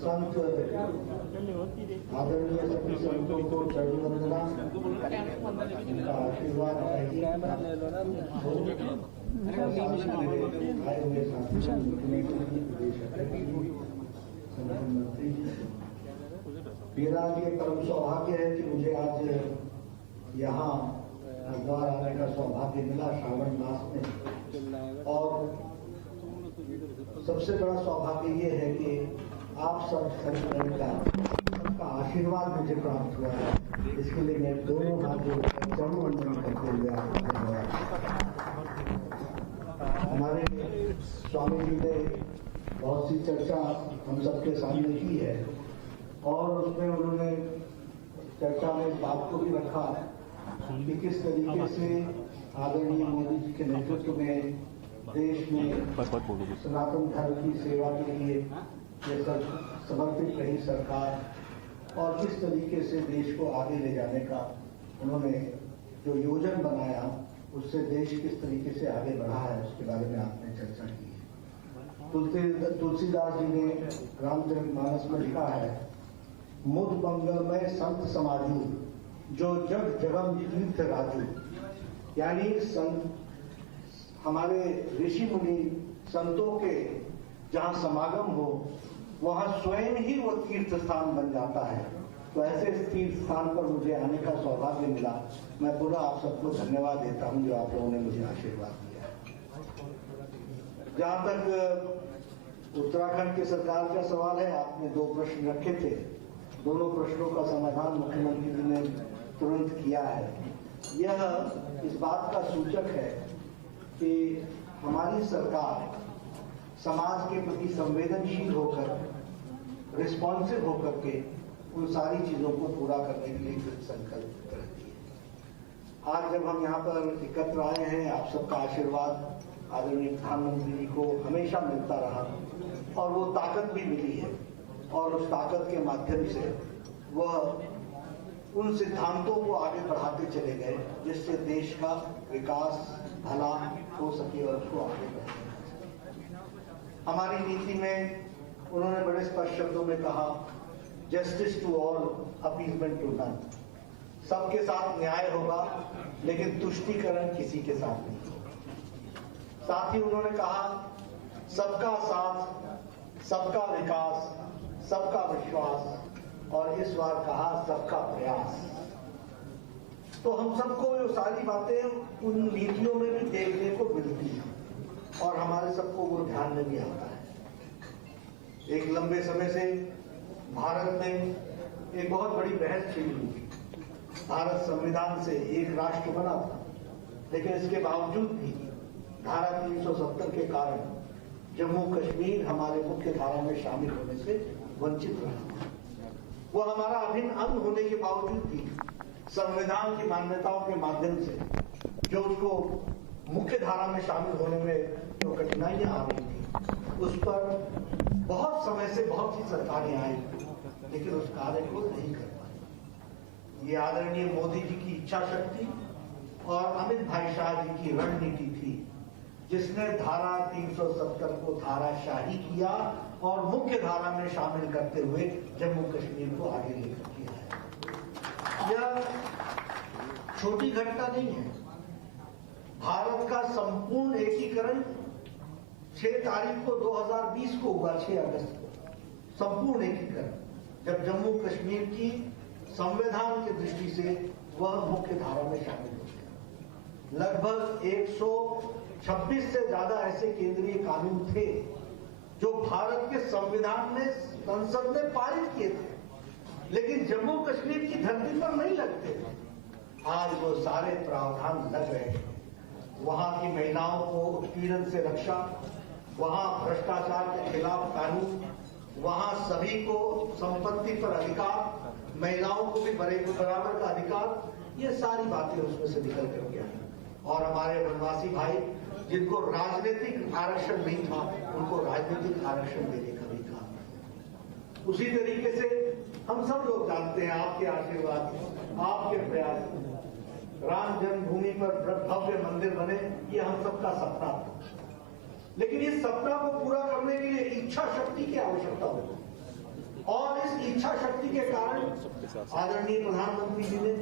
संत आदरणीय सभी संतों को चरण वंदना, उनका आशीर्वाद आए हुए मंत्री जी, मेरा ये परम सौभाग्य है कि मुझे आज यहाँ हरिद्वार आने का सौभाग्य मिला श्रावण मास में। और सबसे बड़ा सौभाग्य ये है कि आप सबका आशीर्वाद मुझे प्राप्त हुआ है, इसके लिए मैं दोनों हाथ जोड़कर चरण वंदन करते हुए धन्यवाद। हमारे स्वामी जी ने बहुत सी चर्चा हम सबके सामने की है और उसमें उन्होंने चर्चा में इस बात को भी रखा कि किस तरीके से आदरणीय मोदी जी के नेतृत्व में देश में सनातन धर्म की सेवा के लिए ये समर्पित रही सरकार और किस तरीके से देश को आगे ले जाने का उन्होंने जो योजन बनाया, उससे देश किस तरीके से आगे बढ़ा है उसके बारे में आपने चर्चा की है। तुलसीदास जी ने रामचरितमानस में लिखा है, मुद मंगलमय संत समाजू जो जग जगम तीर्थ राजू, यानी हमारे ऋषि मुनि संतों के जहां समागम हो वहां स्वयं ही वो तीर्थ स्थान बन जाता है। तो ऐसे तीर्थ स्थान पर मुझे आने का सौभाग्य मिला। मैं पूरा आप सबको धन्यवाद देता हूं जो आप लोगों ने मुझे आशीर्वाद दिया। जहां तक उत्तराखंड की सरकार का सवाल है, आपने 2 प्रश्न रखे थे, दोनों प्रश्नों का समाधान मुख्यमंत्री जी ने तुरंत किया है। यह इस बात का सूचक है कि हमारी सरकार समाज के प्रति संवेदनशील होकर, रिस्पॉन्सिव होकर के उन सारी चीजों को पूरा करने के लिए कृत संकल्प रहती है। आज जब हम यहाँ पर एकत्र आए हैं, आप सबका आशीर्वाद आदरणीय प्रधानमंत्री जी को हमेशा मिलता रहा और वो ताकत भी मिली है और उस ताकत के माध्यम से वह उन सिद्धांतों को आगे बढ़ाते चले गए जिससे देश का विकास भला हो सके और उसको आगे बढ़े। हमारी नीति में उन्होंने बड़े स्पष्ट शब्दों में कहा, justice to all, appeasement to none. सबके साथ न्याय होगा लेकिन तुष्टीकरण किसी के साथ नहीं। साथ ही उन्होंने कहा, सबका साथ, सबका विकास, सबका विश्वास और इस बार कहा सबका प्रयास। तो हम सबको वो सारी बातें उन नीतियों में भी देखने को मिलती हैं और हमारे सबको वो ध्यान में भी आता है। एक लंबे समय से भारत में एक बहुत बड़ी बहस छिड़ी हुई थी। भारत संविधान से एक राष्ट्र बना था, लेकिन इसके बावजूद भी धारा 370 के कारण जम्मू कश्मीर हमारे मुख्य धारा में शामिल होने से वंचित रहा। वो हमारा अभिन्न अंग होने के बावजूद भी संविधान की मान्यताओं के माध्यम से जो उसको मुख्य धारा में शामिल होने में जो कठिनाइयां आ रही थी, उस पर बहुत समय से बहुत सी सरकारें आई लेकिन उस कार्य को नहीं कर पाई। ये आदरणीय मोदी जी की इच्छा शक्ति और अमित भाई शाह जी की रणनीति थी जिसने धारा 370 को धाराशाही किया और मुख्य धारा में शामिल करते हुए जम्मू कश्मीर को आगे लेकर किया है। यह छोटी घटना नहीं है। भारत का संपूर्ण एकीकरण 6 तारीख को 2020 को हुआ, 6 अगस्त को संपूर्ण एकीकरण, जब जम्मू कश्मीर की संविधान की दृष्टि से वह मुख्य धारा में शामिल हो गया। लगभग 126 से ज्यादा ऐसे केंद्रीय कानून थे जो भारत के संविधान में संसद ने पारित किए थे लेकिन जम्मू कश्मीर की धरती पर नहीं लगते थे। आज वो सारे प्रावधान लग रहे हैं। वहां की महिलाओं को उत्पीड़न से रक्षा, वहां भ्रष्टाचार के खिलाफ कानून, वहां सभी को संपत्ति पर अधिकार, महिलाओं को भी बराबर का अधिकार, ये सारी बातें उसमें से निकल कर गया। और हमारे वनवासी भाई जिनको राजनीतिक आरक्षण नहीं था, उनको राजनीतिक आरक्षण देने का भी काम। उसी तरीके से हम सब लोग जानते हैं, आपके आशीर्वाद, आपके प्रयास, राम जन्मभूमि पर भव्य मंदिर बने, ये हम सबका सपना था। लेकिन इस सपना को पूरा करने के लिए इच्छा शक्ति की आवश्यकता होती है। और इस इच्छा शक्ति के कारण आदरणीय प्रधानमंत्री जी ने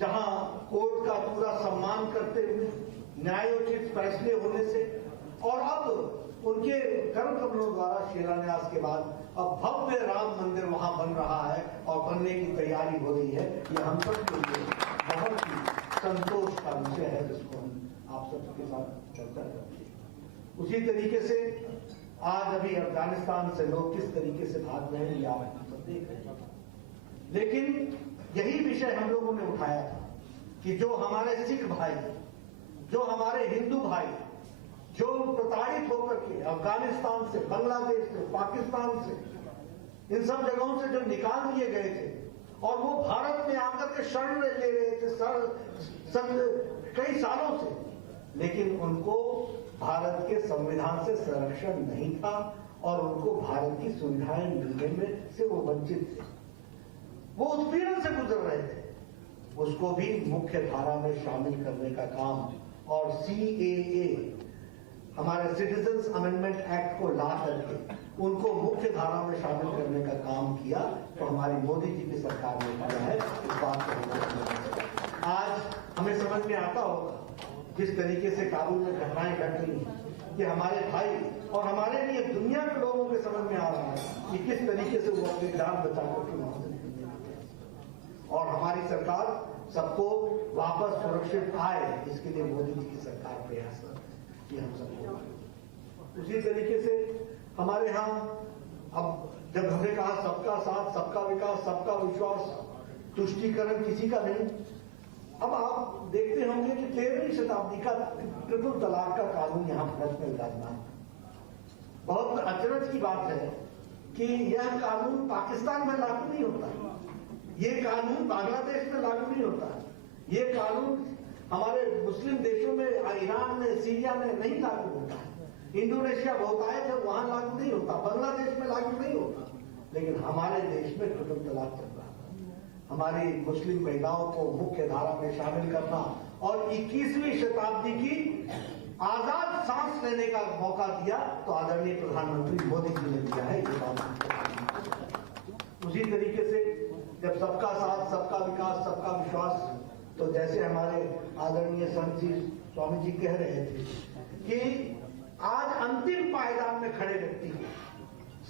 जहां कोर्ट का पूरा सम्मान करते हुए न्यायोचित फैसले होने से और अब उनके कर्म कमलों द्वारा शिलान्यास के बाद अब भव्य राम मंदिर वहां बन रहा है और बनने की तैयारी हो रही है। ये हम सब के लिए बहुत ही संतोष का विषय है, जिसको हम आप सबके साथ चर्चा करते हैं। उसी तरीके से आज अभी अफगानिस्तान से लोग किस तरीके से भाग रहे हैं, आप सब देख रहे हैं। लेकिन यही विषय हम लोगों ने उठाया था कि जो हमारे सिख भाई, जो हमारे हिंदू भाई, जो प्रताड़ित होकर के अफगानिस्तान से, बांग्लादेश से, पाकिस्तान से, इन सब जगहों से जो निकाल दिए गए थे और वो भारत में आकर के शरण ले रहे थे कई सालों से, लेकिन उनको भारत के संविधान से संरक्षण नहीं था और उनको भारत की सुविधाएं मिलने में से वो वंचित थे, वो उत्पीड़न से गुजर रहे थे, उसको भी मुख्य धारा में शामिल करने का काम और CAA हमारे सिटीजन्स अमेंडमेंट एक्ट को ला करके उनको मुख्य धारा में शामिल करने का काम किया। तो हमारी मोदी जी की सरकार ने किया है। इस बात को आज हमें समझ में आता होगा जिस तरीके से काबुल में घटनाएं घट रही हैं कि हमारे भाई और हमारे लिए दुनिया के लोगों के समझ में आ रहा है कि किस तरीके से वो अपनी जान बचाकर के वहां से, और हमारी सरकार सबको वापस सुरक्षित आए, इसके लिए मोदी जी की सरकार प्रयासरत है। ये हम सबको उसी तरीके से हमारे यहाँ अब जब हमने कहा सबका साथ, सबका विकास, सबका विश्वास, तुष्टीकरण किसी का नहीं, अब आप देखते होंगे कि 13वीं शताब्दी का ट्रिपल तलाक का कानून यहाँ भारत में विराजमान। बहुत अचरज की बात है कि यह कानून पाकिस्तान में लागू नहीं होता, ये कानून बांग्लादेश में लागू नहीं होता, ये कानून हमारे मुस्लिम देशों में, ईरान में, सीरिया में नहीं लागू होता है, इंडोनेशिया बहुत आए थे वहां लागू नहीं होता, बांग्लादेश में लागू नहीं होता, लेकिन हमारे देश में ट्रिपल तलाक चल रहा है। हमारी मुस्लिम महिलाओं को मुख्य धारा में शामिल करना और 21वीं शताब्दी की आजाद सांस लेने का मौका दिया तो आदरणीय प्रधानमंत्री मोदी जी ने दिया है। ये बात उसी तरीके से जब सबका साथ, सबका विकास, सबका विश्वास, तो जैसे हमारे आदरणीय संत जी स्वामी जी कह रहे थे कि आज अंतिम पायदान में खड़े व्यक्ति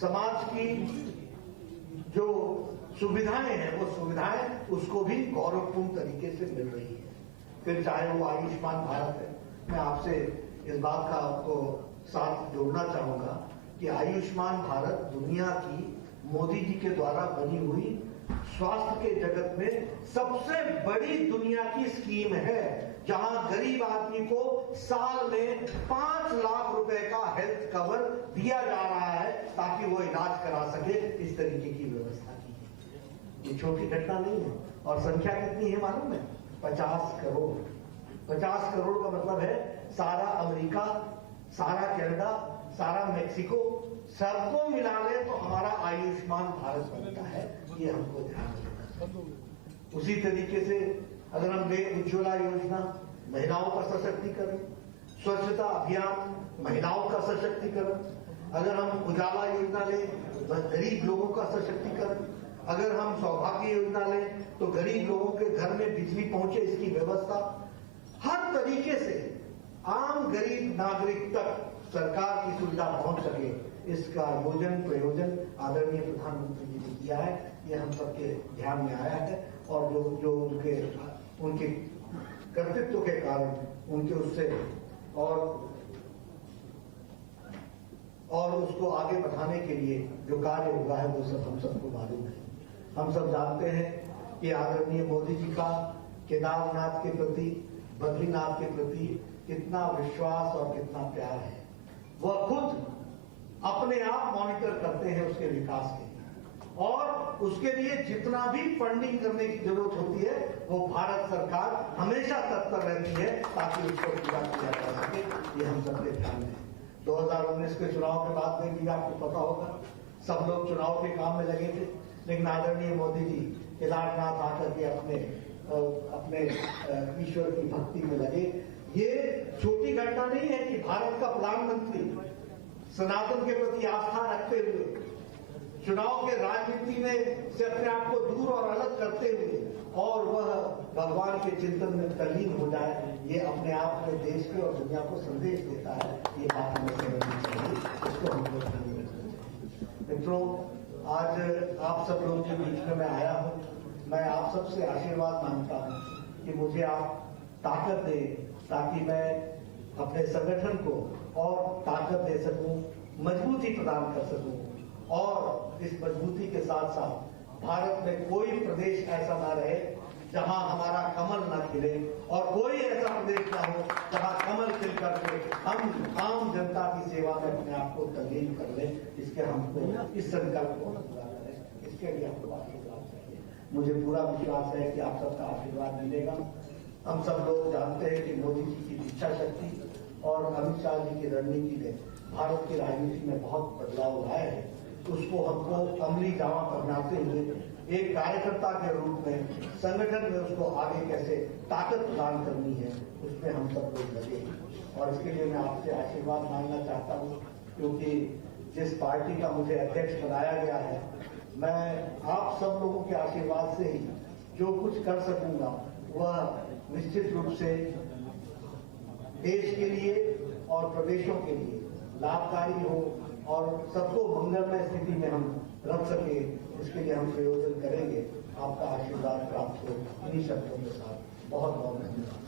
समाज की जो सुविधाएं हैं वो सुविधाएं उसको भी गौरवपूर्ण तरीके से मिल रही है। फिर चाहे वो आयुष्मान भारत है, मैं आपसे इस बात का आपको साथ जोड़ना चाहूंगा कि आयुष्मान भारत दुनिया की मोदी जी के द्वारा बनी हुई स्वास्थ्य के जगत में सबसे बड़ी दुनिया की स्कीम है, जहां गरीब आदमी को साल में 5 लाख रुपए का हेल्थ कवर दिया जा रहा है ताकि वो इलाज करा सके। इस तरीके की व्यवस्था की है। ये छोटी घटना नहीं है। और संख्या कितनी है मालूम है? 50 करोड़। 50 करोड़ का मतलब है सारा अमेरिका, सारा कनाडा, सारा मेक्सिको, सबको मिला ले तो हमारा आयुष्मान भारत बनता है। ये हमको ध्यान रखना। उसी तरीके से अगर हम उज्ज्वला योजना, महिलाओं का सशक्तिकरण, स्वच्छता अभियान, महिलाओं का सशक्तिकरण, अगर हम उजाला योजना लें तो गरीब लोगों का सशक्तिकरण, अगर हम सौभाग्य योजना लें तो गरीब लोगों के घर में बिजली पहुंचे इसकी व्यवस्था, हर तरीके से आम गरीब नागरिक तक सरकार की सुविधा पहुंच सके, इसका आयोजन प्रयोजन आदरणीय प्रधानमंत्री जी ने किया है। ये हम सबके ध्यान में आया है और जो उनके कर्तृत्व के कारण उनके उससे और उसको आगे बढ़ाने के लिए जो कार्य हुआ है वो सब हम सबको मालूम है। हम सब जानते हैं कि आदरणीय मोदी जी का केदारनाथ के प्रति, बद्रीनाथ के प्रति कितना विश्वास और कितना प्यार है। वह खुद अपने आप मॉनिटर करते हैं उसके विकास के लिए और उसके लिए जितना भी फंडिंग करने की जरूरत होती है वो भारत सरकार हमेशा तत्पर रहती है ताकि उसको पूरा किया जा सके। ये हम सबके ध्यान में है। 2019 के चुनाव के बाद में भी आपको पता होगा सब लोग चुनाव के काम में लगे थे, लेकिन आदरणीय मोदी जी केदारनाथ आकर के अपने ईश्वर की भक्ति में लगे। ये छोटी घटना नहीं है कि भारत का प्रधानमंत्री सनातन के प्रति आस्था रखते हुए चुनाव के राजनीति में से अपने आप को दूर और अलग करते हुए और वह भगवान के चिंतन में तल्लीन हो जाए, ये अपने आप में देश के और दुनिया को संदेश देता है। ये बात हमें समझनी चाहिए, इसको हम लोग ध्यान में रखना चाहिए। मित्रों, आज आप सब लोगों के बीच में मैं आया हूँ। मैं आप सबसे आशीर्वाद मांगता हूँ कि मुझे आप ताकत दें ताकि मैं अपने संगठन को और ताकत दे सकूं, मजबूती प्रदान कर सकूं और इस मजबूती के साथ साथ भारत में कोई प्रदेश ऐसा ना रहे जहां हमारा कमल ना खिले और कोई ऐसा प्रदेश ना हो जहां कमल खिल करके हम आम जनता की सेवा में अपने आप को तल्लीन कर लें। इसके हमको इस संकल्प को पूरा करें, इसके लिए हमको आशीर्वाद चाहिए। मुझे पूरा विश्वास है कि आप सबका आशीर्वाद मिलेगा। हम सब लोग जानते हैं कि मोदी जी की इच्छा शक्ति और अमित शाह जी की रणनीति ने भारत की राजनीति में बहुत बदलाव लाए हैं। उसको हमको अमली जामा पहनाते हुए एक कार्यकर्ता के रूप में संगठन में उसको आगे कैसे ताकत प्रदान करनी है, उसमें हम सब लोग लगे हैं। और इसके लिए मैं आपसे आशीर्वाद मांगना चाहता हूँ, क्योंकि जिस पार्टी का मुझे अध्यक्ष बनाया गया है, मैं आप सब लोगों के आशीर्वाद से ही जो कुछ कर सकूंगा वह निश्चित रूप से देश के लिए और प्रदेशों के लिए लाभकारी हो और सबको मंगलमय स्थिति में हम रख सके, इसके लिए हम प्रयोजन करेंगे। आपका आशीर्वाद प्राप्त हो, इन्हीं शब्दों के साथ बहुत बहुत धन्यवाद।